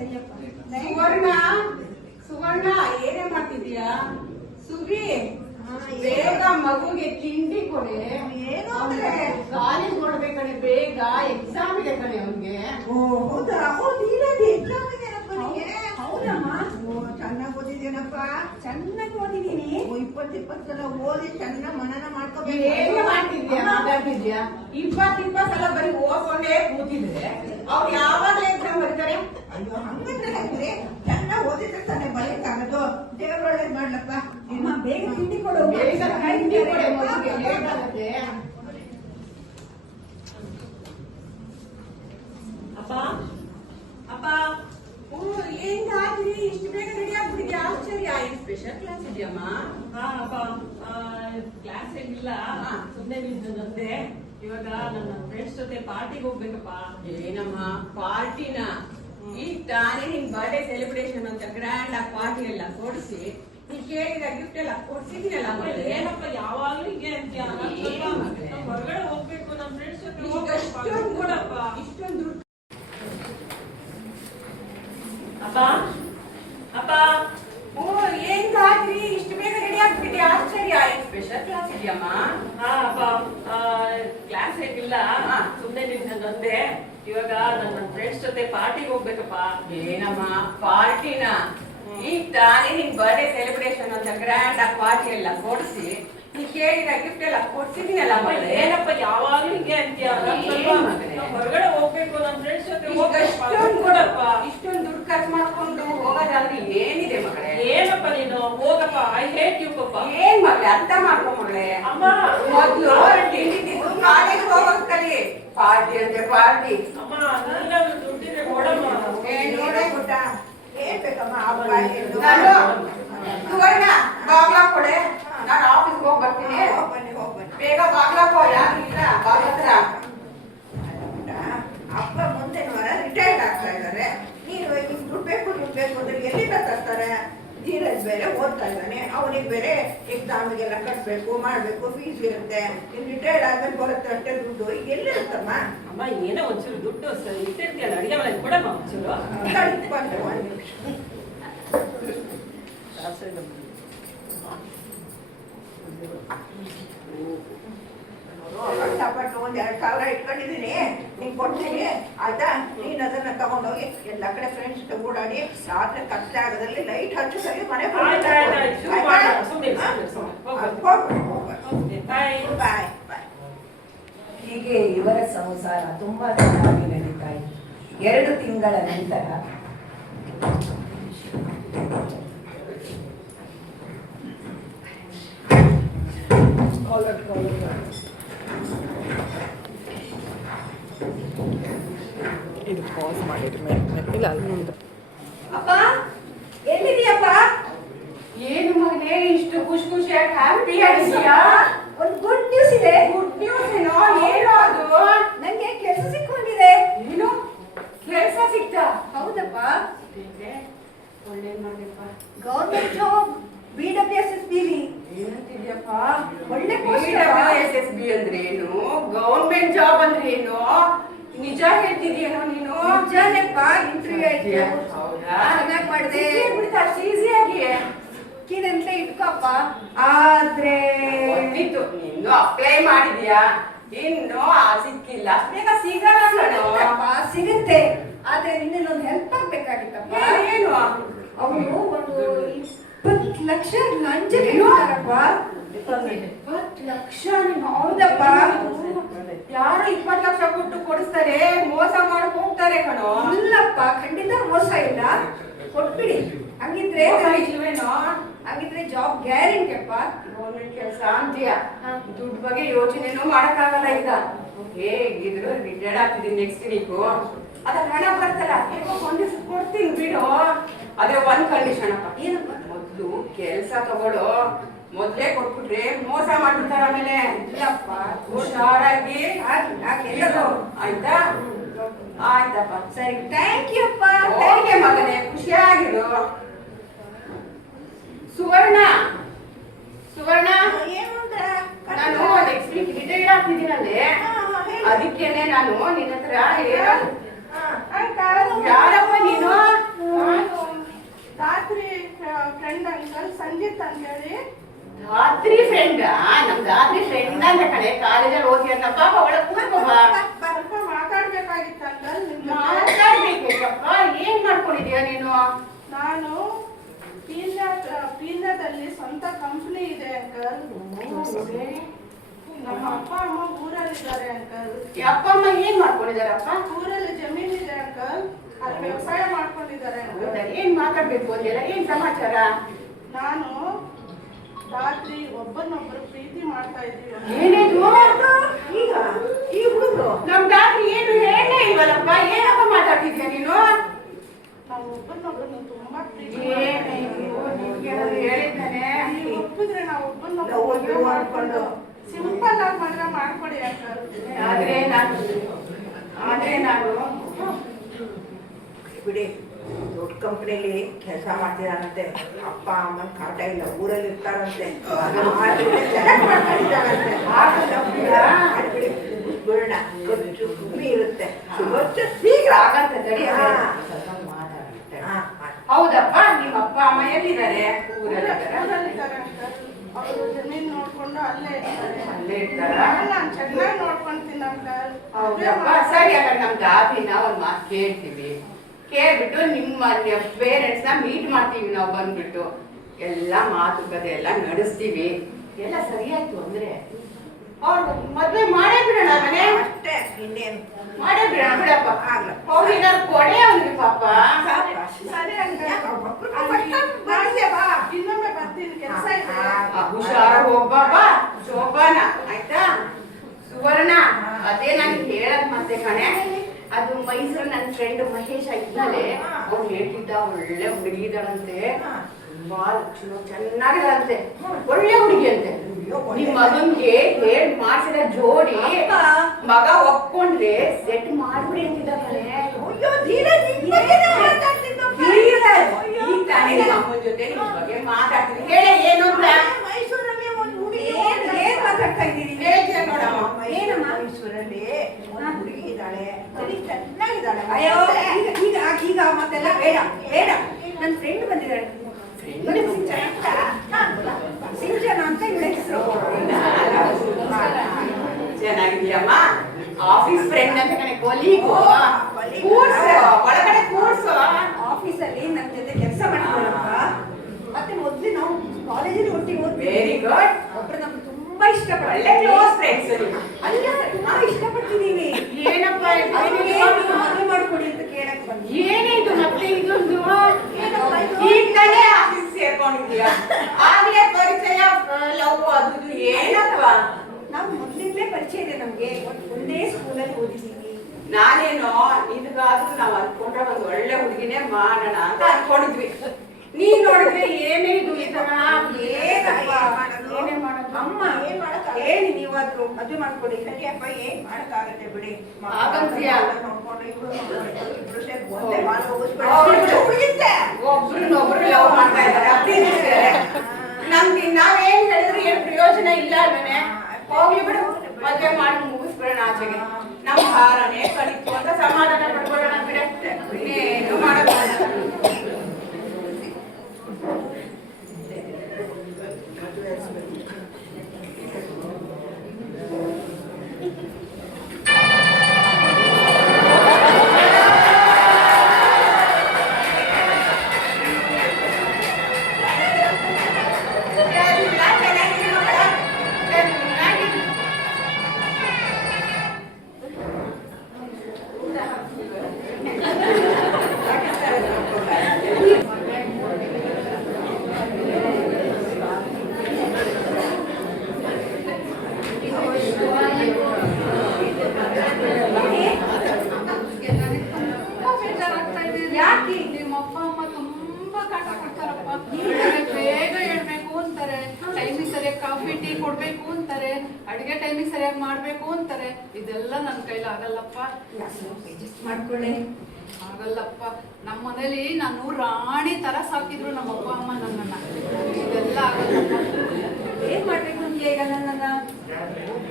ಸುವರ್ಣ ಸುವರ್ಣ ಏನೇ ಮಾಡ್ತಿದ್ಯಾ? ಸುಗಿ ಬೇಗ ಮಗುಗೆ ತಿಂಡಿ ಕೊಡೆ. ಏನು ಅಂದ್ರೆ ಕಾಲೇಜ್ ಕೊಡ್ಬೇಕು ಕಣೆ, ಬೇಗ ಎಕ್ಸಾಮ್ ಇದೆ ಕಣೆ ಅವ್ನಿಗೆ. ಹೌದಾ? ಎಕ್ಸಾಮ್ ಇದೆಯಪ್ಪ ನಿಮಗೆ? ಹೌದಮ್ಮ. ಚೆನ್ನಾಗಿ ಓದಿದ್ದೀನಪ್ಪ. ಚೆನ್ನಾಗಿ ಓದಿದೀನಿ. 20 ಸಲ ಓದಿ ಚೆನ್ನಾಗಿ ಮನನ ಮಾಡ್ಕೋಬೇಕು. ಏನೇ ಮಾಡ್ತಿದ್ಯಾ? ಮಾತಾಡ್ತಿದ್ಯಾ? 20 ಸಲ ಬರೀ ಓದ್ಕೊಂಡೇ ಕೂತಿದ್ರೆ ಅವ್ರು ಯಾವಾಗ ಎಕ್ಸಾಮ್ ಬರ್ತಾರೆ? ಅಯ್ಯೋ ಹಂಗಂದ್ರೆ ಹೆಂಗ್ರಿ? ಚೆನ್ನಾಗಿ ಓದಿದ್ರೆ ತಾನೇ ಬರೀತಾಗದು. ದೇವ್ರ ಒಳ್ಳೇದ್ ಮಾಡ್ಲಪ್ಪ. ಬೇಗ ತಿಂಡಿ ಕೊಡು. ಬೇಗ ತಿಂಡಿ ಕೊಡೆ ಮಗುಗೆ, ಲೇಟ್ ಆಗುತ್ತೆ. ಅಪ್ಪ ಅಪ್ಪ ಏನ್ ಹಾಕಿರಿ? ಇಷ್ಟು ಬೇಗ ರೆಡಿ ಆಗ್ಬಿಟ್ಟಿದ್ಯಾ? ಆಶ್ಚರ್ಯ. ಏನ್ ಸ್ಪೆಷಲ್ ಕ್ಲಾಸ್ ಇದೆಯಮ್ಮ? ಹಾ ಅಪ್ಪ, ಕ್ಲಾಸ್ ಏನಿಲ್ಲ, ಸುಮ್ಮನೆ ಬಂದೆ. ಇವಾಗ ನನ್ನ ಫ್ರೆಂಡ್ಸ್ ಜೊತೆ ಪಾರ್ಟಿಗೆ ಹೋಗ್ಬೇಕಪ್ಪ. ಏನಮ್ಮ ಪಾರ್ಟಿನ? ಈಗ ತಾನೇ ನಿನ್ ಬರ್ಡೇ ಸೆಲೆಬ್ರೇಷನ್ ಅಂತ ಗ್ರ್ಯಾಂಡ್ ಆಗಿ ಪಾರ್ಟಿ ಎಲ್ಲ ಕೊಡಿಸಿ ನೀನ್ ಕೇಳಿದ ಗಿಫ್ಟ್ ಎಲ್ಲ ಕೊಡ್ಸಿದ್ದೀನಲ್ಲ ಮಗಳೇ. ಏನಪ್ಪ ಯಾವಾಗ್ಲೂ ಹಿಂಗೆ ಅಂತೀಯ? ಹೊರಗಡೆ ಹೋಗ್ಬೇಕು, ನಮ್ಮ ಫ್ರೆಂಡ್ಸ್ ಜೊತೆ ಹೋಗ್ಬೇಕು ಕೊಡಪ್ಪ. ಇಷ್ಟೊಂದು ದುಡ್ಡು. ಅಪ್ಪ ಅಪ್ಪ ಏನ್ ಹಾಕಿರಿ? ಇಷ್ಟು ಬೇಗ ರೆಡಿ ಆಗ್ಬಿಟ್ಟಿದ್ಯಾ? ಆಶ್ಚರ್ಯ. ಏನ್ ಸ್ಪೆಷಲ್ ಕ್ಲಾಸ್ ಇದೆಯಮ್ಮ? ಹಾ ಅಪ್ಪ, ಕ್ಲಾಸ್ ಏನಿಲ್ಲ, ಸುಮ್ಮನೆ ಬಂದೆ. ಇವಾಗ ನನ್ನ ಫ್ರೆಂಡ್ಸ್ ಜೊತೆ ಪಾರ್ಟಿಗೆ ಹೋಗ್ಬೇಕಪ್ಪ. ಏನಮ್ಮ ಪಾರ್ಟಿನ? ಈಗ ತಾನೇ ನಿನ್ ಬರ್ಡೇ ಸೆಲೆಬ್ರೇಷನ್ ಅಂತ ಗ್ರ್ಯಾಂಡ್ ಆಗಿ ಪಾರ್ಟಿ ಎಲ್ಲ ಕೊಡಿಸಿ ನೀನ್ ಕೇಳಿದ ಗಿಫ್ಟ್ ಎಲ್ಲ ಕೊಡ್ಸಿದ್ದೀನಲ್ಲ ಮಗಳೇ. ಏನಪ್ಪ ಯಾವಾಗ್ಲೂ ಹಿಂಗೆ ಅಂತೀಯ? ಹೊರಗಡೆ ಹೋಗ್ಬೇಕು, ನಮ್ಮ ಫ್ರೆಂಡ್ಸ್ ಜೊತೆ ಇಷ್ಟೊಂದು ಕೊಡಪ್ಪ. ಇಷ್ಟೊಂದು ದುಡ್ಡು ಖರ್ಚು ಮಾಡ್ಕೊಂಡು ಹೋಗೋದಾದ್ರೆ ಏನಿದೆ ಮಗಳೇ? ಏನಪ್ಪ ನೀನು ಹೋಗಪ್ಪ. ಐ ಹೇಟ್ ಯು ಪಪ್ಪ. ಏನ್ ಮಗಳೇ ಅರ್ಥ ಮಾಡ್ಕೊ ಮಗಳೇ. ಅಮ್ಮ ಮೊದ್ಲು ಕಾಲೇಜ್ ಹೋಗೋದ್ ಕಲಿ. ಪಾರ್ಟಿ ಅಂದ್ರೆ ಪಾರ್ಟಿ. ಅಮ್ಮ ನನ್ನ ದುಡ್ಡಿದ್ರೆ ಕೊಡಮ್ಮ. ನೋಡೇ ಗುಡ್ಡ ಏನ್ ಬೇಕಮ್ಮ? ಸುವರ್ಣ ಬಾಗ್ಲಾ ಕೊಡೆ, ನಾನು ಆಫೀಸ್ಗೆ ಹೋಗಿ ಬರ್ತೀನಿ. ಬನ್ನಿ ಹೋಗ್ಬನ್ನಿ. ಬೇಗ ಬಾಗ್ಲಾಕೋ, ಯಾರು ಇಲ್ಲ ಬಾಗ್ಲ ಹತ್ರ. ಅಪ್ಪ ಮುಂದಿನ ವಾರ ರಿಟೈರ್ಡ್ ಆಗ್ತಾ ಇದ್ದಾರೆ. ನೀನು ನಿಮ್ಗೆ ದುಡ್ಡು ಬೇಕು ಅಂದ್ರೆ ಎಲ್ಲಿಂದ ತರ್ತಾರೆ? ಧೀರಜ್ ಬೇರೆ ಓದ್ತಾ ಇದ್ದಾನೆ, ಅವನಿಗೆ ಬೇರೆ ಎಕ್ಸಾಮಿಗೆಲ್ಲ ಕಟ್ಬೇಕು ಮಾಡ್ಬೇಕು, ಫೀಸ್ ಇರುತ್ತೆ. ನೀನು ರಿಟೈರ್ಡ್ ಆದ್ಮೇಲೆ ಬರುತ್ತೆ ಅಷ್ಟೇ ದುಡ್ಡು. ಈಗ ಎಲ್ಲಿರುತ್ತಮ್ಮ? ಅಮ್ಮ ಏನೋ ಒಂಚೂರು ದುಡ್ಡು ಇಟ್ಟಿರ್ತೀಯಲ್ಲ ಅಡಿಗೆ ಮನೆ, ಕೊಡಮ್ಮ ಒಂಚೂರು. ಬಂದೆ ಒಂದು ನಿಮಿಷ. ಕಷ್ಟಪಟ್ಟು 1,000 ಇಟ್ಕೊಂಡಿದ್ದೀನಿ, ನಿಂಗೆ ಕೊಡ್ತೀನಿ ಆಯ್ತಾ? ನೀನ್ ಅದನ್ನ ತಗೊಂಡೋಗಿ ಎಲ್ಲ ಕಡೆ ಫ್ರೆಂಡ್ಸ್ ಓಡಾಡಿ ರಾತ್ರಿ ಕಷ್ಟ ಆಗದಲ್ಲಿ ಲೈಟ್ ಹಚ್ಚಿಸಲಿ ಮನೆ ಬಾಯ್ ಬಾಯ್. ಹೀಗೆ ಇವರ ಸಂಸಾರ ತುಂಬಾ ಚೆನ್ನಾಗಿ ನಡೀತಾ ಇತ್ತು. 2 ತಿಂಗಳ ನಂತರ ಇದು ಪಾಸ್ ಮಾಡಿರಿ ಇಲ್ಲ ಅಲ್ಲ. ಅಪ್ಪ ಎಲ್ಲಿದೀಯಪ್ಪ? ಏನು ಮಗನೇ ಇಷ್ಟು ಖುಷಿ ಖುಷಿಯಾಗಿ ಹ್ಯಾಪಿ ಆಗಿದೆಯಾ? ಒಂದು ಗುಡ್ ನ್ಯೂಸ್ ಇದೆ. ಗುಡ್ ನ್ಯೂಸ್ ಏನೋ? ಏನು ಅದು? ನಂಗೆ ಕೆಲಸ ಸಿಕ್ಕೊಂಡಿದೆ. ಏನು ಕೆಲಸ ಸಿಕ್ತಾ? ಹೌದಪ್ಪ, ಒಳ್ಳೇದ್ ಮಾಡ್ಬೇಕಪ್ಪ. Government job, BWSSB. ಏನಂತಿದ್ಯಪ್ಪ? ಒಳ್ಳೆ BWSSB ಅಂದ್ರೆ ಏನು? ಗೌರ್ಮೆಂಟ್ ಜಾಬ್ ಅಂದ್ರೆ ಏನು? ನಿಜ ಹೇಳ್ತಿದ್ಯೇನೋ ನೀನು? ನಿಜಾನೇಪ್ಪ, ಇಂಟರ್ವ್ಯೂ ಆಯ್ತು. ಹೌದಾ? ಚೆನ್ನಾಗಿ ಮಾಡಿದೆ. ಈಸಿಯಾಗಿ ಇದೆಂತ ಇಟ್ಕೊಪ್ಪ. ಆದ್ರೆ ಗೊತ್ತಿತ್ತು, ನೀನು ಅಪ್ಲೈ ಮಾಡಿದ್ಯಾ, ಇನ್ನು ಸಿಕ್ಕಿಲ್ಲ. ಬೇಗ ಸಿಗಲ್ಲ ಕಣೋ. ಸಿಗುತ್ತೆ, ಆದ್ರೆ ನಿನ್ನೊಂದು ಹೆಲ್ಪ್ ಆಗ್ಬೇಕಾಗಿತ್ತಪ್ಪ. ಏನು? ಅವನು ಒಂದು 20 ಲಕ್ಷ ಲಂಚ ಕೇಳ್ತಾರಪ್ಪ. 20 ಲಕ್ಷ? ಹೌದಪ್ಪ. ಯಾರು 20 ಲಕ್ಷ ಕೊಟ್ಟು ಕೊಡಿಸ್ತಾರೆ? ಮೋಸ ಮಾಡಕ್ ಹೋಗ್ತಾರೆ ಕಣೋ. ಇಲ್ಲಪ್ಪ, ಖಂಡಿತ ಮೋಸ ಇಲ್ಲ, ಕೊಟ್ಬಿಡಿ. ಹಂಗಿದ್ರೆ ಹಂಗಿದ್ರೆ ಜಾಬ್ ಗ್ಯಾರಂಟಿ ಅಪ್ಪ. ಗೌರ್ಮೆಂಟ್ ಕೆಲಸ ಅಂತೀಯ, ದುಡ್ಡು ಬಗ್ಗೆ ಯೋಚನೆನೂ ಮಾಡಕ್ಕಾಗಲ್ಲ ಈಗ. ಹೇಗಿದ್ರು ರಿಟೈರ್ಡ್ ಆಗ್ತಿದ್ದೀನಿ ನೆಕ್ಸ್ಟ್ ವೀಕು. ಅದ್ರ ಹಣ ಬರ್ತಲ್ಲ, ಕೊಡ್ತೀನಿ ಬಿಡು. ಅದೇ ಒಂದ್ ಕಂಡೀಷನ್ ಅಪ್ಪ. ಏನಪ್ಪ? ಮೊದ್ಲು ಕೆಲಸ ತಗೊಳ್ಳೋ, ಮೊದ್ಲೇ ಕೊಟ್ಬಿಟ್ರೆ ಮೋಸ ಮಾಡ್ಬಿಡ್ತಾರ. ಆಮೇಲೆ ಇಲ್ಲಪ್ಪ, ಹುಷಾರಾಗಿ ಎಲ್ಲರೂ ಆಯ್ತಾ? ಆಯ್ತಪ್ಪ, ಸರಿ. ಥ್ಯಾಂಕ್ ಯು ಅಪ್ಪ. ಓಕೆ ಮಗನೇ, ಖುಷಿಯಾಗಿರು. ಸುವರ್ಣ ಸುವರ್ಣ, ಏನು ನಾನು ನೆಕ್ಸ್ಟ್ ವೀಕ್ ರಿಟೈರ್ಡ್ ಆಗ್ತಿದ್ದೀನಲ್ಲೇ, ಅದಕ್ಕೇನೆ ನಾನು ನಿನ್ನ ಹತ್ರ ಯಾರಪ್ಪ ನೀನು? ಧಾತ್ರಿ ಫ್ರೆಂಡ್ ನಮ್ ಧಾತ್ರಿ ಫ್ರೆಂಡ್ ಅಂತ ಕಡೆ ಕಾಲೇಜಲ್ಲಿ ಓದಿ ಅಂತ ಪಾಪ ಒಳಗೆ ಕೂರ್ಕೋಬಾ. ಸ್ವಲ್ಪ ಮಾತಾಡ್ಬೇಕಾಗಿತ್ತು ಅಂಕಲ್ ನಿಮ್ ಜೊತೆ. ಮಾತಾಡ್ಬೇಕಪ್ಪ, ಏನ್ ಮಾಡ್ಕೊಂಡಿದ್ಯಾ ನೀನು? ನಾನು ಪೀಣ್ಯದಲ್ಲಿ ಸ್ವಂತ ಕಂಪ್ನಿ ಇದೆ ಅಂಕಲ್. ನಮ್ಮ ಅಪ್ಪ ಅಮ್ಮ ಊರಲ್ಲಿದ್ದಾರೆ ಅಂಕಲ್. ಅಪ್ಪ ಅಮ್ಮ ಏನ್ ಮಾಡ್ಕೊಂಡಿದಾರಪ್ಪ? ಊರಲ್ಲಿ ಜಮೀನ್ ಇದೆ ಅಂಕಲ್, ಅಲ್ಲಿ ವ್ಯವಸಾಯ ಮಾಡ್ಕೊಂಡಿದ್ದಾರೆ ಅಂಕಲ್. ಏನ್ ಮಾತಾಡ್ಬೇಕು ಅಂದಿಲ್ಲ, ಏನ್ ಸಮಾಚಾರ? ನಾನು ರಾತ್ರಿ ಒಬ್ಬರನ್ನೊಬ್ಬರು ಪ್ರೀತಿ ಮಾಡ್ತಾ ಇದ್ದೀವಿ. ಏನಿದು ಈಗ ಈ ಹುಡುಗರು ನಮ್ ದಾರಿ ಏನು ಹೇಳೇ ಇಲ್ವಲ್ಲಪ್ಪ, ಏನಪ್ಪ ಮಾತಾಡ್ತಿದ್ಯಾ ನೀನು? ನಾವು ಒಬ್ಬರನ್ನೊಬ್ಬರನ್ನು ತುಂಬಾ ಪ್ರೀತಿ ಹೇಳಿದ್ದಾನೆ. ನೀವು ಒಪ್ಪಿದ್ರೆ ನಾವು ಒಬ್ಬರನ್ನೊಬ್ಬರು ಮದುವೆ ಮಾಡ್ಕೊಂಡು ಸಿಂಪಲ್ ಆಗಿ ಮದುವೆ ಮಾಡ್ಕೊಡಿ ಅಂಕಲ್. ಆದ್ರೆ ನಾನು ಬಿಡಿ, ದೊಡ್ಡ ಕಂಪ್ನಿಲಿ ಕೆಲಸ ಮಾಡ್ತಿದಾರಂತೆ, ಅಪ್ಪ ಅಮ್ಮನ ಕಾಟ ಇಲ್ಲ, ಊರಲ್ಲಿ ಇರ್ತಾರಂತೆ, ಬಿಡೋಣ, ಖರ್ಚು ಕಮ್ಮಿ ಇರುತ್ತೆ, ಖರ್ಚು ಶೀಘ್ರ ಆಗಂತ ತಡಿ. ಹೌದಪ್ಪ, ನಿಮ್ಮ ಅಪ್ಪ ಅಮ್ಮ ಎಲ್ಲಿದ್ದಾರೆ? ಊರಲ್ಲಿದ್ದಾರೆ ಅಂಕಲ್. ಅವರು ಜಮೀನ್ ನೋಡ್ಕೊಂಡು ಅಲ್ಲೇ ಇರ್ತಾರೆ. ಅಲ್ಲೇ ಇರ್ತಾರ? ನಾನು ಚೆನ್ನಾಗಿ ನೋಡ್ಕೊಂತೀನಿ ಅಂಕಲ್. ಹೌದಪ್ಪ, ಸರಿ. ಹಾಗಾದ್ರೆ ನಮ್ ದಾದಿನ ಒಂದ್ ಮಾತು ಕೇಳ್ತೀವಿ. ಕೇಳ್ಬಿಟ್ಟು ನಿಮ್ಮ ಪೇರೆಂಟ್ಸ್ ನ ಮೀಟ್ ಮಾಡ್ತೀವಿ. ನಾವು ಬಂದ್ಬಿಟ್ಟು ಎಲ್ಲ ಮಾತುಕತೆ ಎಲ್ಲ ನಡೆಸ್ತೀವಿ. ಎಲ್ಲ ಸರಿಯಾಯ್ತು ಅಂದ್ರೆ ಅವ್ರು ಮದ್ವೆ ಮಾಡೇ ಬಿಡೋಣ. ಮನೆ ಅಷ್ಟೇ, ಇನ್ನೇನು ಮಾಡೇ ಬಿಡೋಣ ಬಿಡಪ್ಪ. ಆಗ್ಲ ಅವ್ರಿಗೆ ಕೊಡೆ ಅವ್ರಿಗೆ ಪಾಪ. ಸರಿ ಅಂಕಲ್, ಇನ್ನೊಮ್ಮೆ ಬರ್ತೀನಿ, ಕೆಲಸ ಇದೆ. ಹುಷಾರ ಹೋಗ್ಬಾ ಶೋಭಾನ, ಆಯ್ತಾ? ಸುವರ್ಣ, ಅದೇ ನಂಗೆ ಹೇಳದ್ ಮತ್ತೆ ಕಣೆ, ಅದು ಮೈಸೂರು ನನ್ನ ಫ್ರೆಂಡ್ ಮಹೇಶ ಇದ್ದಾನೆ, ಅವ್ನು ಹೇಳ್ತಿದ್ದ ಒಳ್ಳೆ ಹುಡುಗಿ ಇದ್ದಾಳಂತೆ, ತುಂಬಾ ಲಕ್ಷಣ ಚೆನ್ನಾಗಿದ್ದಾಳಂತೆ, ಒಳ್ಳೆ ಹುಡುಗಿ ಅಂತೆ. ನಿಮ್ ಮಗನ್ಗೆ ಹೇಳ್ ಮಾಡ್ಸಿದ ಜೋಡಿ ಮಗ ಒಪ್ಕೊಂಡ್ರೆ ಸೆಟ್ ಮಾಡ್ಬಿಡಿ ಅಂತಿದ್ದಾನೆ. ಈಗ ತಾನೇ ನಿಮ್ಮ ಅಮ್ಮನ ಜೊತೆ ನಿಮ್ ಬಗ್ಗೆ ಮಾತಾಡ್ತೀನಿ. ಹೇಳಿ ಏನು ಅಂತ. ಮೈಸೂರಲ್ಲಿ ಒಂದು ಹುಡುಗಿ ಏನ್ ಮಾತಾಡ್ತಾ ಇದ್ದೀರಿ? ಹೇಳ್ತೀರ ನೋಡಮ್ಮ. ಏನಮ್ಮ? ಮೈಸೂರಲ್ಲಿ ಒಂದು ಹುಡುಗಿ ಇದ್ದಾಳೆ, ಸರಿ ಚೆನ್ನಾಗಿದ್ದಾಳೆ. ಅಯ್ಯೋ, ಈಗ ಮತ್ತೆಲ್ಲ ಬೇಡ ಬೇಡ. ನನ್ನ ಫ್ರೆಂಡ್ ಬಂದಿದ್ದಾಳೆ, ಸಿಂಚನ ಅಂತ ಇವಳ ಹೆಸರು. ಚೆನ್ನಾಗಿದ್ಯಮ್ಮ. ಆಫೀಸ್ ಫ್ರೆಂಡ್ ಅಂತ ಕಣೆ, ಕೊಲೀಗು. ಕೂರ್ಸು, ಒಳಗಡೆ ಕೂರ್ಸು. ಆಫೀಸಲ್ಲಿ ನನ್ನ ಜೊತೆ ಕೆಲಸ ಮಾಡ್ತಾರಪ್ಪ. ಮತ್ತೆ ಮೊದ್ಲು ನಾವು ಕಾಲೇಜಲ್ಲಿ ಒಟ್ಟಿಗೆ ಓದ್ತೀವಿ. Very good. ಒಬ್ರು ನಮ್ಗೆ ತುಂಬಾ ಇಷ್ಟಪಡ್ತೀವಿ. ಒಳ್ಳೆ ಕ್ಲೋಸ್ ಫ್ರೆಂಡ್ಸ್. ಅಲ್ಲ, ತುಂಬಾ ಇಷ್ಟಪಡ್ತಿದೀವಿ. ಏನಪ್ಪ ಮದುವೆ ಮಾಡ್ಕೊಡಿ ಅಂತ ಕೇಳಕ್ ಬಂದ್ವಿ. ಏನಿದು ಮತ್ತೆ ಇದೊಂದು? ಈಗ ತಾನೇ ಆಫೀಸ್ ಸೇರ್ಕೊಂಡಿದ್ಯಾ? ಆಗ್ಲೇ ಪರಿಚಯ, ಲವ್ ಅದು ಏನಪ್ಪ? ನಾವು ಮೊದ್ಲಿಂದಲೇ ಪರಿಚಯ ಇದೆ ನಮ್ಗೆ, ಒಂದೇ ಸ್ಕೂಲಲ್ಲಿ ಓದಿದ್ದೀವಿ. ನಾನೇನೋ ಇದಕ್ಕಾದ್ರೂ ನಾವು ಅನ್ಕೊಂಡ್ರೆ ಒಂದು ಒಳ್ಳೆ ಹುಡುಗಿನೇ ಮಾಡೋಣ ಅಂತ ಅನ್ಕೊಂಡಿದ್ವಿ. ನೀನ್ ನೋಡಿದ್ರೆ ಏನೇ ಇದು ಈ ತರ? ಏನೇ ಮಾಡೋದು? ಅಮ್ಮ ಹೇಳಿ ನೀವಾದ್ರೂ ಮದುವೆ ಮಾಡ್ಕೊಡಿ. ಸರಿಯಪ್ಪ, ಏನ್ ಮಾಡಕ್ಕಾಗತ್ತೆ ಬಿಡಿ. ಆಗಂತೀಯ? ನೋಡ್ಕೊಂಡು ಇಬ್ರು ಸೇರಿ ಒಂದೇ ಬಾಳ ಹೋಗಿಸ್ಬಿಡುತ್ತೆ. ಒಬ್ರನ್ನೊಬ್ರು ಲವ್ ಮಾಡ್ತಾ ಇದ್ದಾರೆ. ನಮ್ಗೆ ನಾವೇನ್ ಹೇಳಿದ್ರೆ ಏನ್ ಪ್ರಯೋಜನ ಇಲ್ಲ ಅಲ್ವೇನೆ? ಹೋಗ್ಲಿ ಬಿಡು, ಮದ್ವೆ ಮಾಡಿ ಮುಗಿಸ್ಬಿಡೋಣ ಆಚೆಗೆ. ನಮ್ಮ ಭಾರನೇ ಕಳಿತು ಅಂತ ಸಮಾಧಾನ ಪಡ್ಕೊಳ್ಳೋಣ ಬಿಡತ್ತೆ. ಇನ್ನೇನು ಮಾಡೋದು. ಕಾಫಿ ಟೀ ಕೊಡ್ಬೇಕು ಅಂತಾರೆ, ಅಡಿಗೆ ಟೈಮಿಗೆ ಸರಿಯಾಗಿ ಮಾಡ್ಬೇಕು ಅಂತಾರೆ. ಇದೆಲ್ಲ ನನ್ನ ಕೈಲಿ ಆಗಲ್ಲಪ್ಪ. ಮಾಡ್ಕೊಳ್ಳಿ. ಆಗಲ್ಲಪ್ಪ. ನಮ್ಮ ಮನೇಲಿ ನಾನು ರಾಣಿ ತರ ಸಾಕಿದ್ರು ನಮ್ಮ ಅಪ್ಪ ಅಮ್ಮ ನನ್ನನ್ನ. ಇದೆಲ್ಲ ಆಗಲ್ಲಪ್ಪ. ಏನ್ ಮಾಡ್ಬೇಕು ಅಂತ ಈಗ ನನ್ನನ್ನ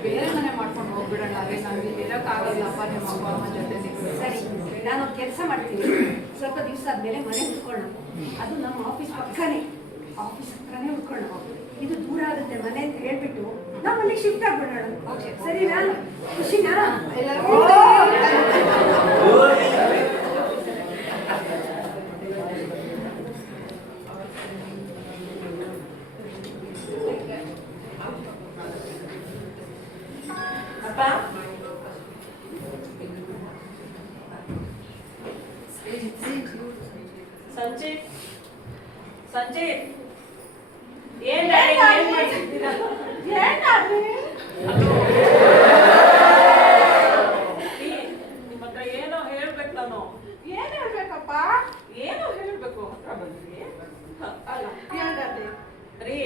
ಬೇರೆ ಮನೆ ಮಾಡ್ಕೊಂಡು ಹೋಗ್ಬಿಡೋಣ. ಅದೇ ನನಗೆ ಇರೋಕ್ಕಾಗಲ್ಲಪ್ಪ ನಿಮ್ಮ ಅಪ್ಪ ಅಮ್ಮ ಜೊತೆ. ಸರಿ, ನಾನು ಕೆಲಸ ಮಾಡ್ತೀನಿ. ಸ್ವಲ್ಪ ದಿವಸ ಆದ್ಮೇಲೆ ಮನೆ ಹುಡ್ಕೊಳ್ಳೋಣ. ಅದು ನಮ್ಮ ಆಫೀಸ್ ಪಕ್ಕನೇ. ಆಫೀಸ್ ಹತ್ರನೇ ಉಳ್ಕೊಂಡು ಇದು ದೂರ ಆಗುತ್ತೆ ಮನೆ ಅಂತ ಹೇಳ್ಬಿಟ್ಟು ನಮ್ಮಲ್ಲಿ ಶಿಫ್ಟ್ ಆಗ್ಬಿಡೋಣ. Okay. ಸರಿನಾ? ಖುಷಿನಾ? ಅಪ್ಪ ಸಂಚಿತ್ ಸಂಚಿತ್ ಏನ್ ಮಾಡ್ತಿದ್ದೀರಾ? ನಿಮ್ಮ ಹತ್ರ ಏನೋ ಹೇಳ್ಬೇಕು ನಾನು. ಏನ್ ಹೇಳ್ಬೇಕಪ್ಪ? ಏನೋ ಹೇಳ್ಬೇಕು ಹತ್ರ ಬಂದ್ರಿ. ಅಲ್ಲ ಹೇಳ್ದೆ. ರೀ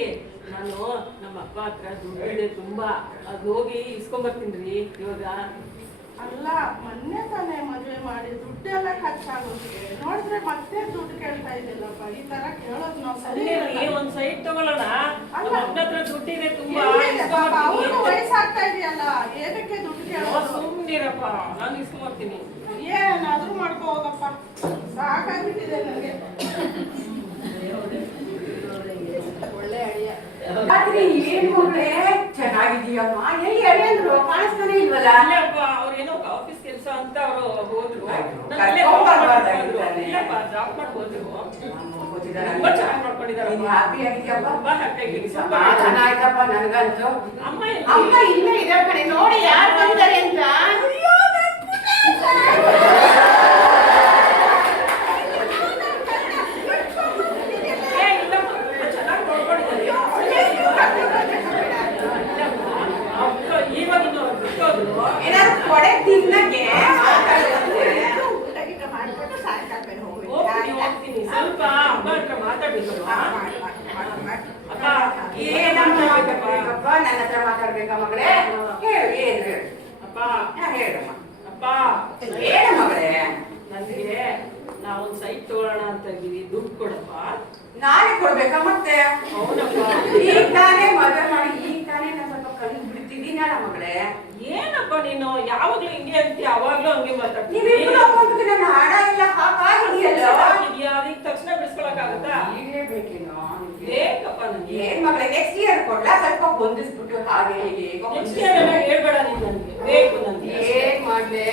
ನಾನು ನಮ್ಮ ಅಪ್ಪ ಹತ್ರ ದುಡ್ಡಿದೆ ತುಂಬಾ, ಅದು ಹೋಗಿ ಇಸ್ಕೊಂಬರ್ತೀನಿ ಇವಾಗ. ಅಲ್ಲ ಮೊನ್ನೆ ತಾನೇ ಮದುವೆ ಮಾಡಿ ದುಡ್ಡೆಲ್ಲ ಖರ್ಚಾಗೋದು ನೋಡಿದ್ರೆ ಮತ್ತೆ ದುಡ್ಡು ಕೇಳ್ತಾ ಇದ್ದಿಲ್ಲಪ್ಪ. ಈ ತರ ಕೇಳೋದು ನಾವು ಸರಿ ಅಲ್ಲೇ ಒಂದ್ ಸೈಟ್ ತಗೊಳ್ಳೋಣ. ನಮ್ಮ ಅಪ್ಪನ ಹತ್ರ ದುಡ್ಡಿದೆ ತುಂಬಾ, ಅವ್ರು ವಯಸ್ಸಾಗ್ತಾ ಇದೆಯಲ್ಲ, ಏನಕ್ಕೆ ದುಡ್ಡು ಕೇಳೋದು? ಸುಮ್ನಿರಪ್ಪ, ನಾನು ಇಸ್ಕೊಂಬರ್ತೀನಿ. ಏನಾದ್ರೂ ಮಾಡ್ಕೋ ಹೋಗಪ್ಪ, ಸಾಕಾಗ್ಬಿಟ್ಟಿದೆ ನನಗೆ. ಒಳ್ಳೆ ಅಡಿಯ. ರಾತ್ರಿ ಏನ್ ಮಗಳೇ ಚೆನ್ನಾಗಿದೀಯಮ್ಮ? ಎಲ್ಲಿ ಅಳಿಯಂದ್ರು ಕಾಣಿಸ್ತಾನೆ ಇಲ್ವಲ್ಲ? ಅಲ್ಲಪ್ಪ ಅವ್ರೇನೋ ಆಫೀಸ್ ಕೆಲಸ ಅಂತ ಅವರು ಹೋದ್ರು. ಇಲ್ಲಪ್ಪ ಜಾಬ್ ಮಾಡಿ ಹೋದ್ರು. ತುಂಬಾ ಚೆನ್ನಾಗಿ ಮಾಡ್ಕೊಂಡಿದಾರಪ್ಪ. ಹ್ಯಾಪಿ ಆಗಿದ್ಯಪ್ಪ? ತುಂಬಾ ಹ್ಯಾಪಿ ಆಗಿದ್ದೀನಿ. ತುಂಬಾ ಚೆನ್ನಾಯ್ತಪ್ಪ ನನಗಂತೂ. ಅಮ್ಮ ಅಮ್ಮ ಇಲ್ಲೇ ಇದಾರೆ ಕಣೆ, ನೋಡಿ ಯಾರು ಬಂದಿದ್ದಾರೆ ಅಂತ. ಚೆನ್ನಾಗಿ ನೋಡ್ಕೊಂಡಿದ್ದಾರೆ. ಇವಾಗ ಏನಾದ್ರು ಕೊಡೆ ತಿನ್ನಕ್ಕೆ ಊಟ ಗೀಟ ಮಾಡ್ಕೊಂಡು ಸಾಯಂಕಾಲ ಹೋಗ್ತೀನಿ. ಸ್ವಲ್ಪ ಅಮ್ಮ ಹತ್ರ ಮಾತಾಡ್ಬೇಕಲ್ವ? ಅಪ್ಪ ಏನಮ್ಮ ಮಾತಾಡ್ಬೇಕಪ್ಪ? ನನ್ನ ಹತ್ರ ಮಾತಾಡ್ಬೇಕಾ ಮಗಳೇ? ಹೇಳು, ಏನು ಹೇಳು. ಅಪ್ಪ ಹೇಳಮ್ಮ. ಅಪ್ಪ ಹೇಳ ಮಗಳೇ. ನನಗೆ ನಾವೊಂದ್ ಸೈಟ್ ತಗೊಳ್ಳೋಣ ಅಂತ ಇದೀವಿ, ದುಡ್ಡು ಕೊಡಪ್ಪ. ನಾಳೆ ಕೊಡ್ಬೇಕಾ ಮತ್ತೆ? ಹೌದಪ್ಪ. ಈಗ ತಾನೇ ಮದುವೆ ಮಾಡಿ ಈಗ ತಾನೇ ನಾನು ಸ್ವಲ್ಪ ಕಣ್ಣು ಬಿಡ್ತಿದ್ದೀನಲ್ಲ ಮಗಳೇ. ಏನಪ್ಪ ನೀನು ಯಾವಾಗ್ಲೂ ಹಿಂಗೆ ಅಂತೀಯ, ಅವಾಗ್ಲೂ ಹಂಗೆ ಮಾತಾಡ್ತೀನಿ. ನೀವಿಬ್ರು ಒಬ್ಬೊಬ್ಬರಿಗೆ ನನ್ನ ಹಣ ಎಲ್ಲ ಹಾಕಾಗಿದೆಯಲ್ಲ. ಅದಕ್ಕೆ ತಕ್ಷಣ ಬಿಡಿಸ್ಕೊಳಕ್ಕಾಗತ್ತಾ? ಈಗಲೇ ಬೇಕೇನೋ? ಬೇಕಪ್ಪ ನನಗೆ. ಏನ್ ಮಗಳೇ, ನೆಕ್ಸ್ಟ್ ಇಯರ್ ಕೊಡ್ಲಾ? ಸ್ವಲ್ಪ ಹೊಂದಿಸ್ಬಿಟ್ಟು ಹಾಗೆ ಹೀಗೆ ನೆಕ್ಸ್ಟ್ ಇಯರ್ ಎಲ್ಲ ಹೇಳ್ಬೇಡ ನೀನು, ನನಗೆ ಬೇಕು. ನನಗೆ ಏನ್ ಮಾಡ್ಲೆ?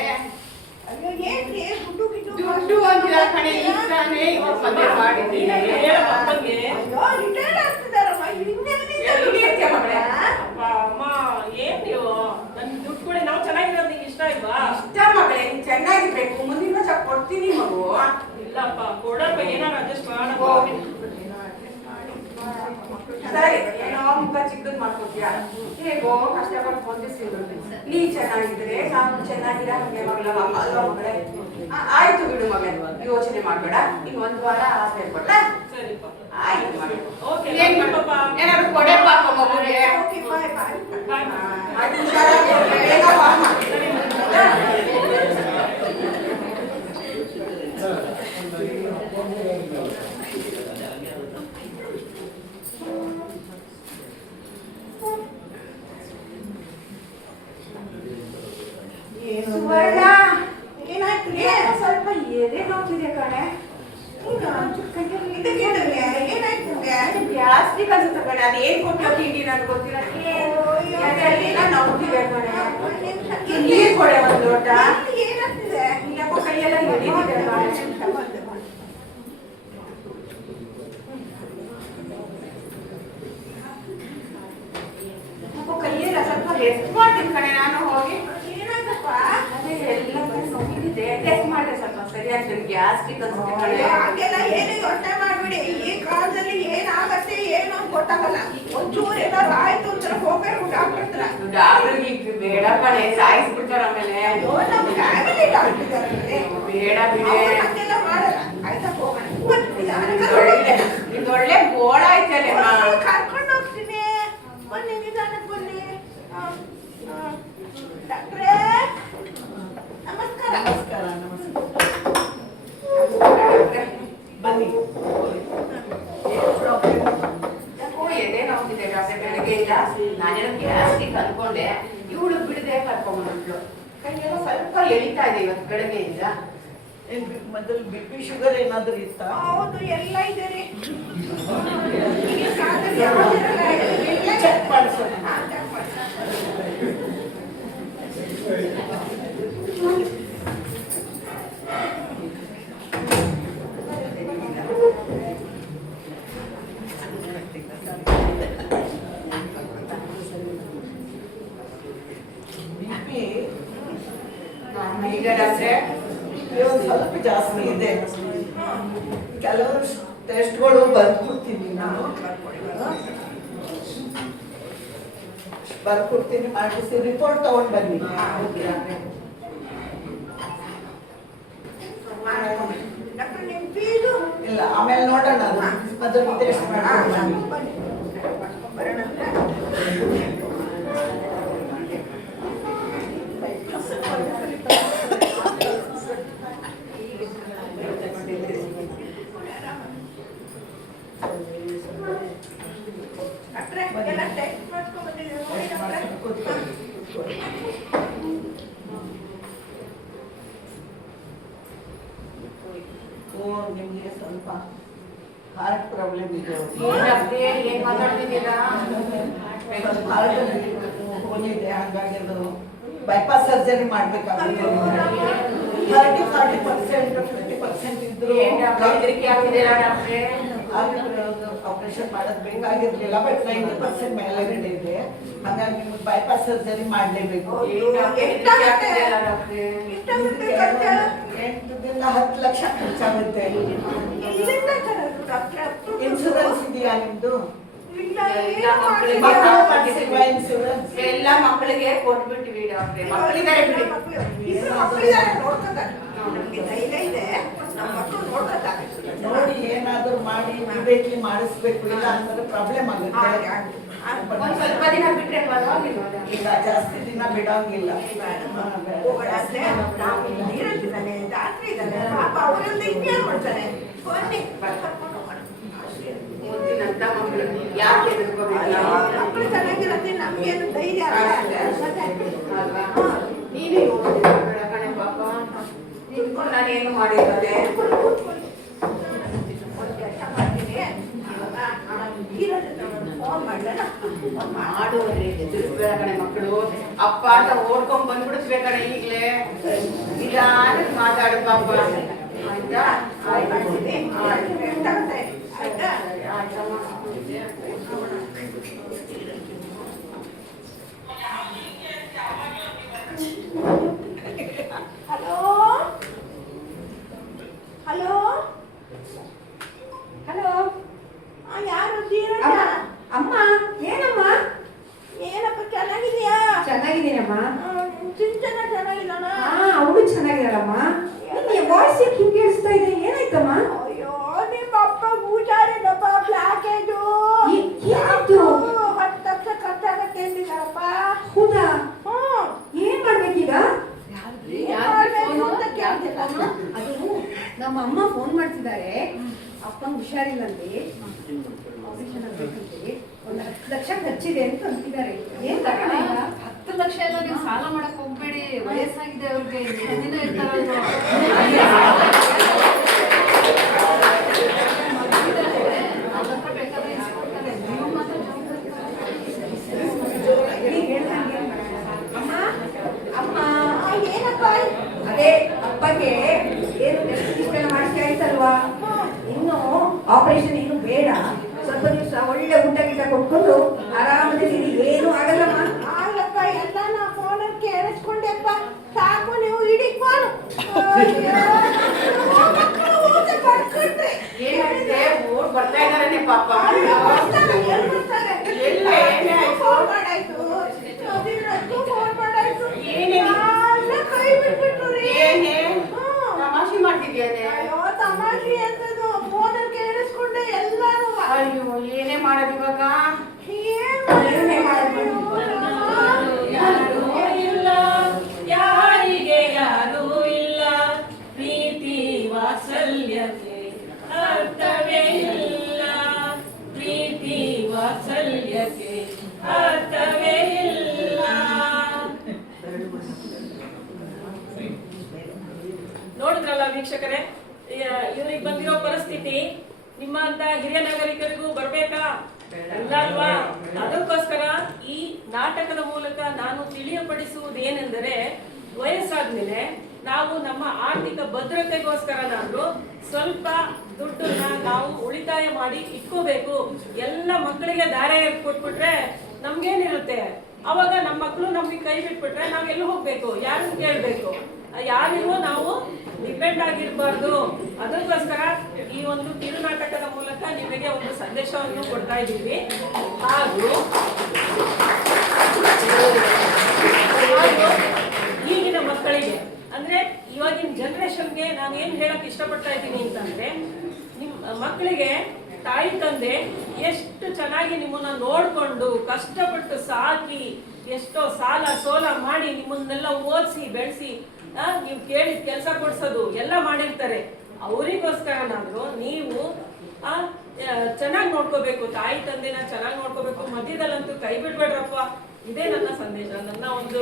ಅಯ್ಯೋ ಏನ್ರಿ ದುಡ್ಡು ಗಿಡ್ಡು ದುಡ್ಡು ಅಂದಿಲ್ಲ ಕಣೆ, ಈಗ ತಾನೇ ಮದುವೆ ಮಾಡಿದ್ದೀನಿ. ಹೇಳಪ್ಪ ಅಪ್ಪಂಗೆ. ಅಯ್ಯೋ ರಿಟೈರ್ಡ್ ಆಗ್ತಿದಾರಮ್ಮ, ಎಲ್ಲಿ ಇರ್ತೀಯ ಮಗಳೇ? ಅಪ್ಪ ಅಮ್ಮ ಏನ್ ನೀವು ನನ್ ದುಡ್ಡು ಕೊಡಿ, ನಾವು ಚೆನ್ನಾಗಿರೋದು ನಿಂಗೆ ಇಷ್ಟ ಇಲ್ವಾ? ಇಷ್ಟ ಮಗಳೇ, ನೀನ್ ಚೆನ್ನಾಗಿರ್ಬೇಕು. ಮುಂದಿನ ವರ್ಷ ಕೊಡ್ತೀನಿ ಮಗು. ಇಲ್ಲಪ್ಪ ಕೊಡಪ್ಪ, ಏನಾರು ಅಡ್ಜಸ್ಟ್ ಮಾಡಪ್ಪ. ಸರಿ, ಏನೋ ಮುಖ ಚಿಕ್ಕದ್ ಮಾಡ್ಕೊತೀಯ. ಹೇಗೋ ಕಷ್ಟಪಟ್ಟು ಹೊಂದಿಸ್ತಿದ್ರು. ನೀ ಚೆನ್ನಾಗಿದ್ರೆ ನಾನು ಚೆನ್ನಾಗಿರ ಹಂಗೆ ಮಗಳವ ಅಲ್ವಾ ಮಗಳೇ? ಆಯ್ತು ಬಿಡು ಮಗಳೇ, ಯೋಚನೆ ಮಾಡ್ಬೇಡ. ಇನ್ ಒಂದ್ ವಾರ ಆಸೆ ಕೊಡ್ಲಾ? ಸರಿಪ್ಪ. ಆಯ್ತು ಮಗಳೇ. ಓಕೆ ಏನ್ ಮಾಡ್ಬೇಕು? ಏನಾದ್ರು ಕೊಡೆ ಪಾಪ ಮಗುಗೆ. ಓಕೆ ಬಾಯ್ ಬಾಯ್ ಬಾಯ್. ಆಯ್ತು, ಹುಷಾರಾಗಿ ಬೇಗ ಬಾ ಅಮ್ಮ. ಸುವರ್ಣ, ಏನಾಯ್ತು ಸ್ವಲ್ಪ ಎದೆ ನೋಡ್ತಿದೆ ಕಣೆ. ಏನಾಯ್ತು ಗ್ಯಾಸ್ಟ್ರಿಕ್ ಅನ್ಸುತ್ತೆ ಕಣೆ. ಅದೇನ್ ಕೊಟ್ಟಿರೋ ತಿಂಡಿ ನನ್ಗೆ ಗೊತ್ತಿಲ್ಲ. ಎದೆಯೆಲ್ಲ ನೋಡ್ತಿದೆ ಕಣೆ. ನೀರ್ ಕೊಡೆ ಒಂದು ಲೋಟ. ಏನಾಗ್ತಿದೆ? ಇಲ್ಲಪ್ಪ ಕೈಯೆಲ್ಲ ಎಳೀತಿದೆ ಕಣೆ. ಅಪ್ಪ ಕೈಯೆಲ್ಲ ಸ್ವಲ್ಪ ರೆಸ್ಟ್ ಮಾಡ್ತೀನಿ ಕಣೆ ನಾನು ಹೋಗಿ. ಏನಾಯ್ತಪ್ಪ? ಅದೇ ಎಲ್ಲ ನೋವಿದೆ. ಟೆಸ್ಟ್ ಮಾಡಿದೆ ಸ್ವಲ್ಪ ಸರಿಯಾಗಿ. ಗ್ಯಾಸ್ಟ್ರಿಕ್ ಅನ್ಸುತ್ತೆ ಕಣೆ. ಹಾಗೆಲ್ಲ ಏನು ಯೋಚನೆ ಮಾಡ್ಬಿಡಿ. ಈ ಕಾಲದಲ್ಲಿ ಏನಾಗತ್ತೆ ಏನು ಅಂತ ಗೊತ್ತಾಗಲ್ಲ. ಒಂಚೂರು ಏನಾದ್ರು ಆಯ್ತು ಅಂತ ಹೋಗ್ಬೇಕು ಡಾಕ್ಟರ್ ಹತ್ರ. ಡಾಕ್ಟರ್ಗೆ ಈಗ ಬೇಡ ಕಣೆ, ಸಾಯಿಸ್ಬಿಡ್ತಾರ ಆಮೇಲೆ. ಅಯ್ಯೋ, ನಮ್ಮ ಫ್ಯಾಮಿಲಿ ಡಾಕ್ಟರ್ ಇದ್ದಾರೆ. ಬೇಡ ಬಿಡೆ. ಅವ್ರು ಹಂಗೆಲ್ಲ ಮಾಡಲ್ಲ. ಆಯ್ತಾ ಹೋಗೋಣ. ಇದೊಳ್ಳೆ ಗೋಳ ಆಯ್ತಲ್ಲ. ಕರ್ಕೊಂಡು ಹೋಗ್ತೀನಿ. ಬನ್ನಿ ನಿಧಾನಕ್ಕೆ ಬನ್ನಿ. ಡಾಕ್ಟ್ರೇ ನಮಸ್ಕಾರ. ನಮಸ್ಕಾರ ನಮಸ್ಕಾರ. ಬನ್ನಿ. ಯಾಕೋ ಎದೆ ನೋಡ್ತಿದೆ ಡಾಕ್ಟರ್ ಬೆಳಗ್ಗೆಯಿಂದ. ನಾನೇನೋ ಗ್ಯಾಸ್ಟ್ರಿಕ್ ಅನ್ಕೊಂಡೆ. ಇವಳು ಬಿಡದೆ ಕರ್ಕೊಂಡ್ಬಿಟ್ಲು. ಕೈಯೆಲ್ಲ ಸ್ವಲ್ಪ ಎಳಿತಾ ಇದೆ ಇವತ್ತು ಬೆಳಗ್ಗೆಯಿಂದ. ಮೊದಲು BP ಶುಗರ್ ಏನಾದರೂ ಇತ್ತಾ? ಹೌದು, ಎಲ್ಲ ಇದೆ ರೀ. ಚೆಕ್ ಮಾಡಿಸೋಣ. ಈಗ ಡಾಕ್ಟ್ರೆ ಒಂದು ಸ್ವಲ್ಪ ಜಾಸ್ತಿ ಇದೆ. ಕೆಲವರು ಟೆಸ್ಟ್ಗಳು ಬರ್ಕೊಡ್ತೀನಿ ನಾನು, ಬರ್ಕೊಡ್ತೀನಿ, ಮಾಡಿಸಿ ರಿಪೋರ್ಟ್ ತಗೊಂಡು ಬನ್ನಿ. ಡಾಕ್ಟರ್ ನಿಮ್ಮ ಫೀಸು? ಇಲ್ಲ, ಆಮೇಲೆ ನೋಡೋಣ. ಅದು ಮೊದಲು ಟೆಸ್ಟ್ ಮಾಡ್ಕೊಂಡು ಬರೋಣ. ಡಾಕ್ಟ್ರೆ ಎಲ್ಲ ಟೆಸ್ಟ್ ಮಾಡ್ಸ್ಕೊಂಡ್ ಬಂದಿದ್ದೀವಿ ನೋಡಿ ಡಾಕ್ಟ್ರೆ. ನಿಮಗೆ ಸ್ವಲ್ಪ ಹಾರ್ಟ್ ಪ್ರಾಬ್ಲಮ್ ಇದೆ. ಏನ್ ಮಾತಾಡ್ತಿದ್ದೀರಾ? ಸ್ವಲ್ಪ ಹಾರ್ಟ್ ಹೋಗಿದೆ, ಹಾಗಾಗಿ ಅದು ಬೈಪಾಸ್ ಸರ್ಜರಿ ಮಾಡ್ಬೇಕಾಗುತ್ತೆ. 30-40% 50% ಇದ್ರು ಹೆದರಿಕೆ ಆಗ್ತಿದ್ದೀರಾ ಡಾಕ್ಟ್ರೆ? ಆಪರೇಷನ್ ಮಾಡೋದು ಬೇಕಾಗಿರ್ಲಿಲ್ಲ, ಬಟ್ 90% ಮೇಲ್ಗಡೆ ಇದೆ. ಹಾಗಾಗಿ ನಿಮ್ಗೆ ಬೈಪಾಸ್ ಸರ್ಜರಿ ಮಾಡಲೇಬೇಕು. 8ರಿಂದ 10 ಲಕ್ಷ ಖರ್ಚಾಗುತ್ತೆ. ಎಲ್ಲಿಂದ ತರೋದು ಡಾಕ್ಟ್ರೆ? ಇನ್ಶೂರೆನ್ಸ್ ಇದೆಯಾ ನಿಮ್ದು? ಇಲ್ಲ, ಇಲ್ಲ, ಏನು ಮಕ್ಕಳಿಗೆ ಮಾಡಿಲ್ಲ. ಮಕ್ಕಳು ಮಾಡಿಸಿಲ್ವಾ ಇನ್ಶೂರೆನ್ಸ್? ಎಲ್ಲ ಮಕ್ಕಳಿಗೆ ಕೊಟ್ಬಿಟ್ಟಿವಿ ಡಾಕ್ಟ್ರೆ. ಮಕ್ಕಳಿದ್ದಾರೆ ಬಿಡಿ. ಇಬ್ರು ಮಕ್ಕಳಿದ್ದಾರೆ, ನೋಡ್ಕೊತಾರೆ. ನಮ್ಗೆ ಧೈರ್ಯ ಇದೆ, ನಮ್ಮ ಮಕ್ಕಳು ನೋಡ್ಕೊತಾರೆ. ನೋಡಿ ಏನಾದ್ರು ಮಾಡಿ ಇಮಿಡಿಯೇಟ್ಲಿ ಮಾಡಿಸ್ಬೇಕು, ಇಲ್ಲ ಅಂತಂದ್ರೆ ಪ್ರಾಬ್ಲಮ್ ಆಗುತ್ತೆ. ಒಂದ್ ಸ್ವಲ್ಪ ದಿನ ಬಿಟ್ರೆ ಪರವಾಗಿಲ್ಲ. ಈಗ ಜಾಸ್ತಿ ದಿನ ಬಿಡೋಂಗಿಲ್ಲ. ಹೋಗೋಣ ಅಂದ್ರೆ ನಾವು ನೀರಲ್ಲಿ ಇದ್ದಾನೆ, ರಾತ್ರಿ ಇದ್ದಾನೆ, ಪಾಪ ಅವರೆಲ್ಲ ಇನ್ಯಾರು ಮಾಡ್ತಾರೆ. ಬನ್ನಿ, ಕರ್ಕೊಂಡು ಹೋಗೋಣ. ಮುಂದಿನಂತ ಮಕ್ಕಳು ಯಾಕೆ ಎದುರ್ಕೋಬೇಕು? ಮಕ್ಕಳು ಚೆನ್ನಾಗಿರತ್ತೆ, ನಮ್ಗೇನು ಧೈರ್ಯ ಅಲ್ವಾ? ನೀವೇ ನೋಡ್ತೀರ ಕಣೆ ಪಾಪ. ನಿಂತ್ಕೊಂಡು ನಾನೇನು ಮಾಡಿದ್ದಾರೆ? ಫೋನ್ ಮಾಡ್ಲಾ? ಮಾಡುವಲ್ಲಿ ಎದುರಿಸ್ಬೇಡ ಕಣೆ ಮಕ್ಕಳು. ಅಪ್ಪ ಅಂತ ಓಡ್ಕೊಂಡ್ ಬಂದ್ಬಿಡಿಸ್ಬೇಕ ಕಣೆ ಈಗ್ಲೇ. ನಿಧಾನಕ್ಕೆ ಮಾತಾಡು ಪಾಪ. ಆಯ್ತಾ? ಆಯ್ತಾ? ಆಯ್ತಮ್ಮ. ಹಲೋ ಹಲೋ ಹಲೋ, ಯಾರು? ಧೀರಜ? ಅಮ್ಮ, ಏನಮ್ಮ? ಏನಪ್ಪ, ಚೆನ್ನಾಗಿದ್ಯಾ? ಚೆನ್ನಾಗಿದ್ದೀನಮ್ಮ. ಸಿಂಚನ ಚೆನ್ನಾಗಿದ್ದಾನ? ಅವಳು ಚೆನ್ನಾಗಿದ್ದಾಳಮ್ಮ. ನಿನ್ನ ವಾಯ್ಸ್ ಹಿಂಗೆ ಕೇಳಿಸ್ತಾ ಇದೆ, ಏನಾಯ್ತಮ್ಮ? ಅಯ್ಯೋ, ನಿಮ್ಮ ಅಪ್ಪ ಪೂಜಾರಿನಪ್ಪ, ಪ್ಲಾಕೇಜು ಏನಾಯ್ತು? 10 ಲಕ್ಷ ಖರ್ಚಾಗತ್ತೆ ಅಂದಿದ್ದಾರಪ್ಪ. ಹೌದಾ? ಹ್ಮ್, ಏನ್ ಮಾಡ್ಬೇಕೀಗ? ಏನ್ ಮಾಡ್ಬೇಕು ಅಂತ ಕೇಳ್ತಿಲ್ಲ. ಅದು ನಮ್ಮ ಅಮ್ಮ ಫೋನ್ ಮಾಡ್ತಿದ್ದಾರೆ. ಅಪ್ಪಂಗೆ ಹುಷಾರಿಲ್ಲಂತೆ, ಆಪರೇಷನ್ ಆಗ್ಬೇಕಂತೆ. 10 ಲಕ್ಷ ಖರ್ಚಿದೆ ಅಂತ ಅಂತಿದ್ದಾರೆ. ಏನ್ ತಗೋಣ ಈಗ? 10 ಲಕ್ಷ ಎಲ್ಲ ನೀವು ಸಾಲ ಮಾಡಕ್ ಹೋಗ್ಬೇಡಿ, ವಯಸ್ಸಾಗಿದೆ ಅವ್ರಿಗೆ, ದಿನ ಇರ್ತಾರಲ್ವ. ಬೇಕಾದ್ರೆ ಇಸ್ಕೊಡ್ತಾರೆ, ನೀವು ಮಾತ್ರ ಅಮ್ಮ, ಅಮ್ಮ, ಏನಪ್ಪ? ಅದೇ ಅಪ್ಪಗೆ ಏನು ಟೆಸ್ಟ್ ಮಾಡಿಸಿ ಆಯ್ತಲ್ವಾ? ಇನ್ನು ಆಪರೇಷನ್ ಏನು ಬೇಡ, ಸ್ವಲ್ಪ ದಿವಸ ಒಳ್ಳೆ ಊಟ ಗೀಟ ಕೊಟ್ಕೊಂಡು ಆರಾಮದಲ್ಲಿ ಏನು ಆಗಲ್ಲಮ್ಮ. ಆಗಪ್ಪ, ಎಲ್ಲ ನಾ ಫೋನಲ್ಲಿ ಕೇಳಿಸ್ಕೊಂಡೆಪ್ಪ. ಸಾಕು, ನೀವು ಇಡೀ ಫೋನ್ ಏನಾಗಿದೆ? ಓಡ್ ಬರ್ತಾ ಇದಾರೆ ಪಾಪ. ಫೋನ್ ಮಾಡಾಯ್ತು, ಫೋನ್ ಮಾಡಾಯ್ತು, ಎಲ್ಲ ಕೈ ಬಿಟ್ಬಿಟ್ರು ರೀ. ತಮಾಷೆ ಮಾಡ್ತಿದ್ಯಾನೆ? ಅಯ್ಯೋ, ತಮಾಷೆ ಅಂತದ್ದು ಫೋನಲ್ಲಿ ಕೇಳಿಸ್ಕೊಂಡೆ ಎಲ್ಲಾನು. ಅಯ್ಯೋ, ಏನೇ ಮಾಡೋದು ಇವಾಗ? ಏನ್ ಮಾಡೋದು? ಯಾರೂ ಇಲ್ಲ, ಯಾರಿಗೆ ಯಾರೂ ಇಲ್ಲ, ಪ್ರೀತಿ ವಾತ್ಸಲ್ಯಕ್ಕೆ ಅರ್ಥವೇ ಇಲ್ಲ, ಪ್ರೀತಿ ವಾತ್ಸಲ್ಯಕ್ಕೆ ಅರ್ಥವೇ ಇಲ್ಲ. ನೋಡಿದ್ರಲ್ಲ ವೀಕ್ಷಕರೇ, ಇವ್ರಿಗೆ ಬಂದಿರೋ ಪರಿಸ್ಥಿತಿ ನಿಮ್ಮಂತ ಹಿರಿಯ ನಾಗರಿಕರಿಗೂ ಬರ್ಬೇಕಾ? ಇಲ್ಲ ಅಲ್ವಾ? ಅದಕ್ಕೋಸ್ಕರ ಈ ನಾಟಕದ ಮೂಲಕ ನಾನು ತಿಳಿಯಪಡಿಸುವುದೇನೆಂದರೆ, ವಯಸ್ಸಾದ್ಮೇಲೆ ನಾವು ನಮ್ಮ ಆರ್ಥಿಕ ಭದ್ರತೆಗೋಸ್ಕರನಾದ್ರೂ ಸ್ವಲ್ಪ ದುಡ್ಡನ್ನ ನಾವು ಉಳಿತಾಯ ಮಾಡಿ ಇಟ್ಕೋಬೇಕು. ಎಲ್ಲ ಮಕ್ಕಳಿಗೆ ದಾರ ಕೊಟ್ಬಿಟ್ರೆ ನಮ್ಗೇನಿರುತ್ತೆ? ಅವಾಗ ನಮ್ಮ ಮಕ್ಕಳು ನಮ್ಗೆ ಕೈ ಬಿಟ್ಬಿಟ್ರೆ ನಾವೆಲ್ಲ ಹೋಗ್ಬೇಕು? ಯಾರನ್ನು ಕೇಳ್ಬೇಕು? ಯಾರಿಗೂ ನಾವು ಡಿಪೆಂಡ್ ಆಗಿರ್ಬಾರ್ದು. ಅದಕ್ಕೋಸ್ಕರ ಈ ಒಂದು ಕಿರುನಾಟಕದ ಮೂಲಕ ನಿಮಗೆ ಒಂದು ಸಂದೇಶವನ್ನು ಕೊಡ್ತಾ ಇದ್ದೀವಿ. ಹಾಗೂ ಈಗಿನ ಮಕ್ಕಳಿಗೆ ಅಂದ್ರೆ ಇವಾಗಿನ ಜನರೇಷನ್ಗೆ ನಾನು ಏನ್ ಹೇಳಕ್ ಇಷ್ಟಪಡ್ತಾ ಇದ್ದೀನಿ ಅಂತಂದ್ರೆ, ನಿಮ್ ಮಕ್ಕಳಿಗೆ ತಾಯಿ ತಂದೆ ಎಷ್ಟು ಚೆನ್ನಾಗಿ ನಿಮ್ಮನ್ನ ನೋಡ್ಕೊಂಡು ಕಷ್ಟಪಟ್ಟು ಸಾಕಿ ಎಷ್ಟೋ ಸಾಲ ಸೋಲ ಮಾಡಿ ನಿಮ್ಮನ್ನೆಲ್ಲ ಓದಿಸಿ ಬೆಳೆಸಿ ನೀವು ಕೇಳಿದ ಕೆಲಸ ಕೊಡ್ಸೋದು ಎಲ್ಲ ಮಾಡಿರ್ತಾರೆ. ಅವರಿಗೋಸ್ಕರನಾದ್ರೂ ನೀವು ಚೆನ್ನಾಗಿ ನೋಡ್ಕೋಬೇಕು, ತಾಯಿ ತಂದೆನ ಚೆನ್ನಾಗಿ ನೋಡ್ಕೋಬೇಕು. ಮಧ್ಯದಲ್ಲಂತೂ ಕೈ ಬಿಡ್ಬೇಡ್ರಪ್ಪ. ಇದೇ ನನ್ನ ಸಂದೇಶ, ನನ್ನ ಒಂದು